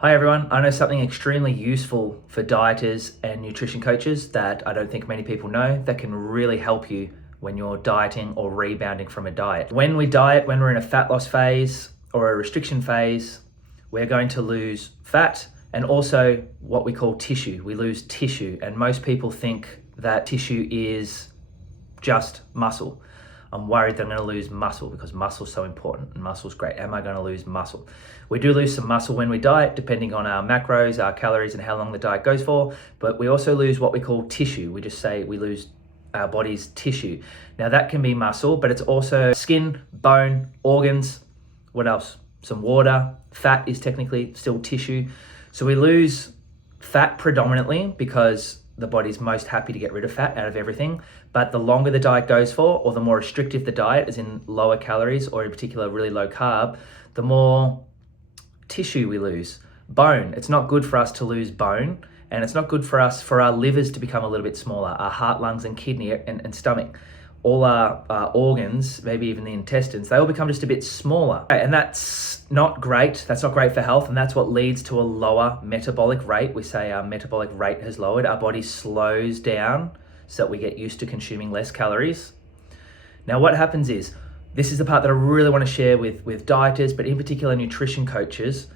Hi everyone, I know something extremely useful for dieters and nutrition coaches that I don't think many people know that can really help you when you're dieting or rebounding from a diet. When we diet, when we're in a fat loss phase or a restriction phase, we're going to lose fat and also what we call tissue. We lose tissue, and most people think that tissue is just muscle. I'm worried that I'm going to lose muscle because muscle's so important and muscle's great. Am I going to lose muscle? We do lose some muscle when we diet, depending on our macros, our calories, and how long the diet goes for, but we also lose what we call tissue. We just say we lose our body's tissue. Now that can be muscle, but it's also skin, bone, organs. What else? Some water. Fat is technically still tissue. So we lose fat predominantly because the body's most happy to get rid of fat out of everything. But the longer the diet goes for, or the more restrictive the diet, as in lower calories, or in particular really low carb, the more tissue we lose. Bone, it's not good for us to lose bone, and it's not good for us, for our livers to become a little bit smaller, our heart, lungs, and kidney, and stomach. All our organs, maybe even the intestines, they all become just a bit smaller. And that's not great. That's not great for health. And that's what leads to a lower metabolic rate. We say our metabolic rate has lowered. Our body slows down so that we get used to consuming less calories. Now, what happens is, this is the part that I really want to share with dieters, but in particular nutrition coaches.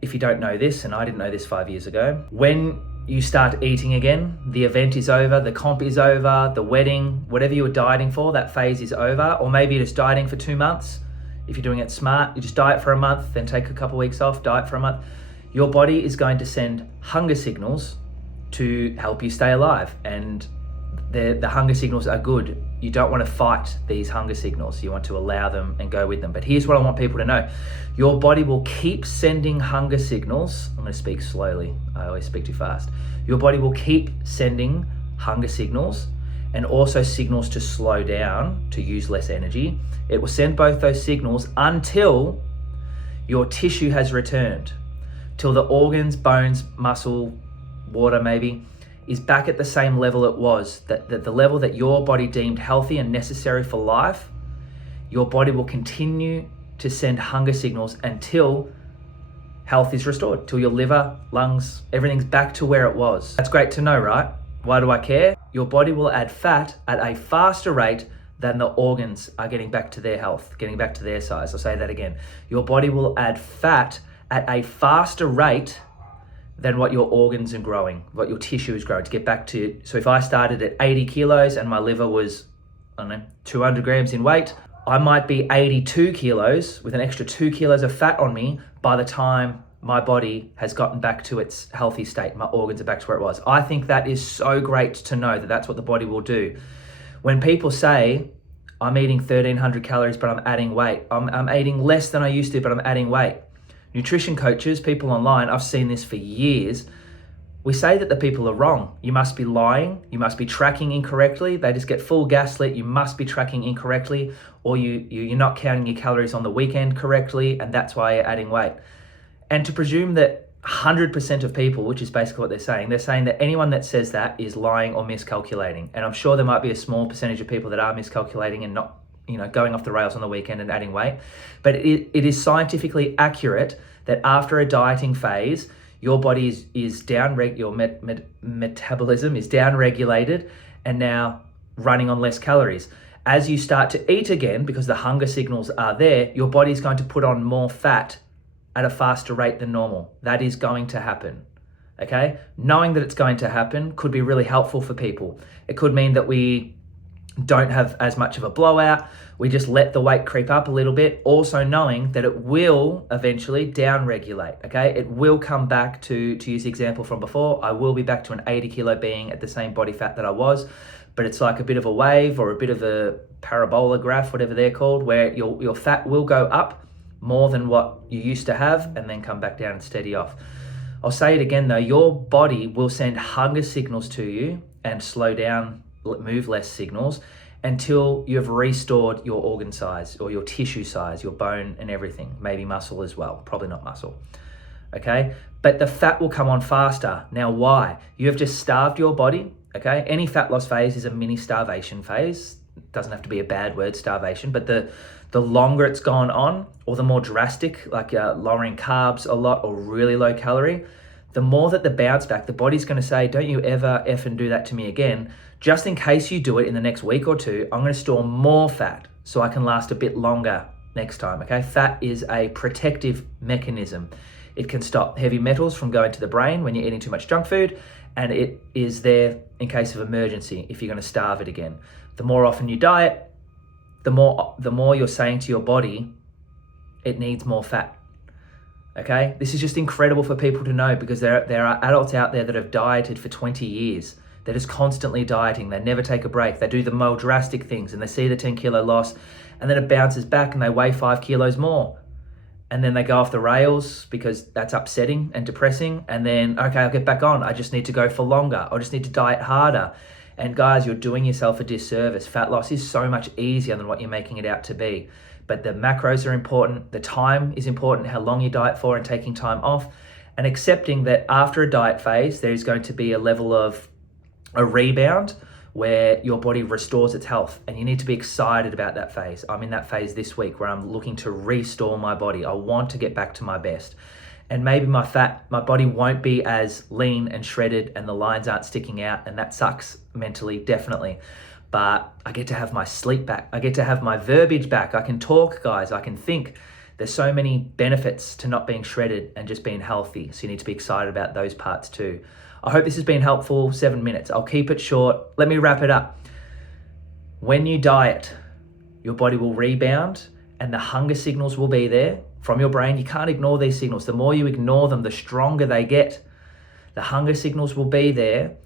If you don't know this, and I didn't know this 5 years ago, when you start eating again, the event is over, the comp is over, the wedding, whatever you were dieting for, that phase is over. Or maybe you're just dieting for 2 months. If you're doing it smart, you just diet for a month, then take a couple of weeks off, diet for a month. Your body is going to send hunger signals to help you stay alive. And the hunger signals are good. You don't want to fight these hunger signals. You want to allow them and go with them. But here's what I want people to know. Your body will keep sending hunger signals. I'm going to speak slowly. I always speak too fast. Your body will keep sending hunger signals and also signals to slow down, to use less energy. It will send both those signals until your tissue has returned, till the organs, bones, muscle, water maybe, is back at the same level it was, that the level that your body deemed healthy and necessary for life. Your body will continue to send hunger signals until health is restored, till your liver, lungs, everything's back to where it was. That's great to know, right? Why do I care? Your body will add fat at a faster rate than the organs are getting back to their health, getting back to their size. I'll say that again. Your body will add fat at a faster rate than what your organs are growing, what your tissue is growing to get back to. So if I started at 80 kilos and my liver was, 200 grams in weight, I might be 82 kilos with an extra 2 kilos of fat on me by the time my body has gotten back to its healthy state. My organs are back to where it was. I think that is so great to know that that's what the body will do. When people say, I'm eating 1,300 calories, but I'm adding weight. I'm eating less than I used to, but I'm adding weight. Nutrition coaches, people online, I've seen this for years. We say that the people are wrong. You must be lying. You must be tracking incorrectly. They just get full gaslit. You must be tracking incorrectly, or you're not counting your calories on the weekend correctly, and that's why you're adding weight. And to presume that 100% of people, which is basically what they're saying that anyone that says that is lying or miscalculating. And I'm sure there might be a small percentage of people that are miscalculating and not going off the rails on the weekend and adding weight. But it is scientifically accurate that after a dieting phase, your body is your metabolism is down-regulated and now running on less calories. As you start to eat again, because the hunger signals are there, your body is going to put on more fat at a faster rate than normal. That is going to happen. Okay? Knowing that it's going to happen could be really helpful for people. It could mean that we don't have as much of a blowout. We just let the weight creep up a little bit. Also knowing that it will eventually down-regulate, okay? It will come back to use the example from before, I will be back to an 80 kilo being at the same body fat that I was, but it's like a bit of a wave or a bit of a parabola graph, whatever they're called, where your fat will go up more than what you used to have and then come back down and steady off. I'll say it again though, your body will send hunger signals to you and slow down, move less signals until you've restored your organ size or your tissue size, your bone and everything, maybe muscle as well, probably not muscle, okay? But the fat will come on faster. Now why? You have just starved your body, okay? Any fat loss phase is a mini starvation phase. It doesn't have to be a bad word, starvation, but the The longer it's gone on, or the more drastic, like lowering carbs a lot or really low calorie, the more that the bounce back, the body's going to say, don't you ever effing do that to me again. Just in case you do it in the next week or two, I'm going to store more fat so I can last a bit longer next time, okay? Fat is a protective mechanism. It can stop heavy metals from going to the brain when you're eating too much junk food, and it is there in case of emergency if you're going to starve it again. The more often you diet, the more you're saying to your body, it needs more fat. Okay, this is just incredible for people to know, because there are adults out there that have dieted for 20 years. They're just constantly dieting. They never take a break. They do the more drastic things and they see the 10 kilo loss, and then it bounces back and they weigh 5 kilos more. And then they go off the rails because that's upsetting and depressing. And then, okay, I'll get back on. I just need to go for longer. I just need to diet harder. And guys, you're doing yourself a disservice. Fat loss is so much easier than what you're making it out to be. But the macros are important. The time is important, how long you diet for, and taking time off, and accepting that after a diet phase, there's going to be a level of a rebound where your body restores its health, and you need to be excited about that phase. I'm in that phase this week where I'm looking to restore my body. I want to get back to my best. And maybe my body won't be as lean and shredded and the lines aren't sticking out, and that sucks mentally, definitely. But I get to have my sleep back. I get to have my verbiage back. I can talk, guys. I can think. There's so many benefits to not being shredded and just being healthy. So you need to be excited about those parts too. I hope this has been helpful. 7 minutes. I'll keep it short. Let me wrap it up. When you diet, your body will rebound and the hunger signals will be there from your brain. You can't ignore these signals. The more you ignore them, the stronger they get. The hunger signals will be there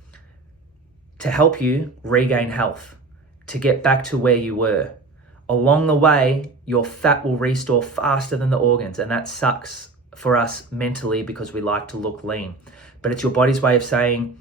to help you regain health, to get back to where you were. Along the way, your fat will restore faster than the organs, and that sucks for us mentally because we like to look lean. But it's your body's way of saying,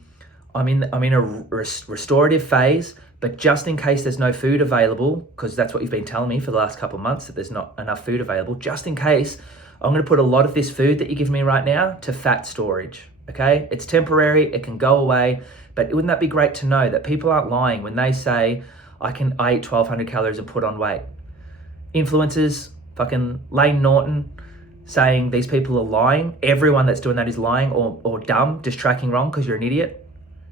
I'm in a restorative phase, but just in case there's no food available, because that's what you've been telling me for the last couple of months, that there's not enough food available, just in case, I'm going to put a lot of this food that you give me right now to fat storage, okay? It's temporary, it can go away, but wouldn't that be great to know that people aren't lying when they say, I eat 1,200 calories and put on weight. Influencers, fucking Lane Norton, saying these people are lying. Everyone that's doing that is lying or dumb, just tracking wrong because you're an idiot.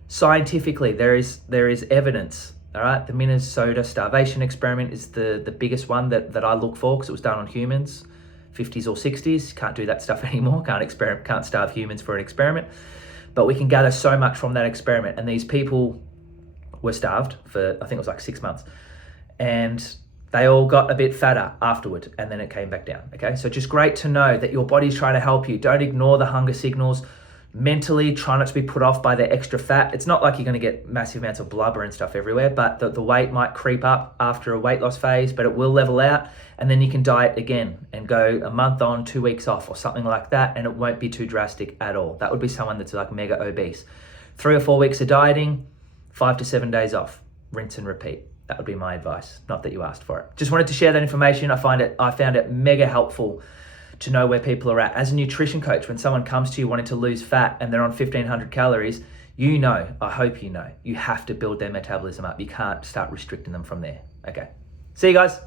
Scientifically, there is evidence, all right? The Minnesota starvation experiment is the biggest one that I look for because it was done on humans, 50s or 60s. Can't do that stuff anymore. Can't starve humans for an experiment. But we can gather so much from that experiment. And these people were starved for, I think it was like 6 months. And they all got a bit fatter afterward, and then it came back down, okay? So just great to know that your body's trying to help you. Don't ignore the hunger signals. Mentally, try not to be put off by the extra fat. It's not like you're gonna get massive amounts of blubber and stuff everywhere, but the weight might creep up after a weight loss phase, but it will level out, and then you can diet again and go a month on, 2 weeks off or something like that, and it won't be too drastic at all. That would be someone that's like mega obese. 3 or 4 weeks of dieting, 5 to 7 days off, rinse and repeat. That would be my advice, not that you asked for it. Just wanted to share that information. I found it mega helpful to know where people are at. As a nutrition coach, when someone comes to you wanting to lose fat and they're on 1,500 calories, you know, I hope you know, you have to build their metabolism up. You can't start restricting them from there. Okay. See you guys.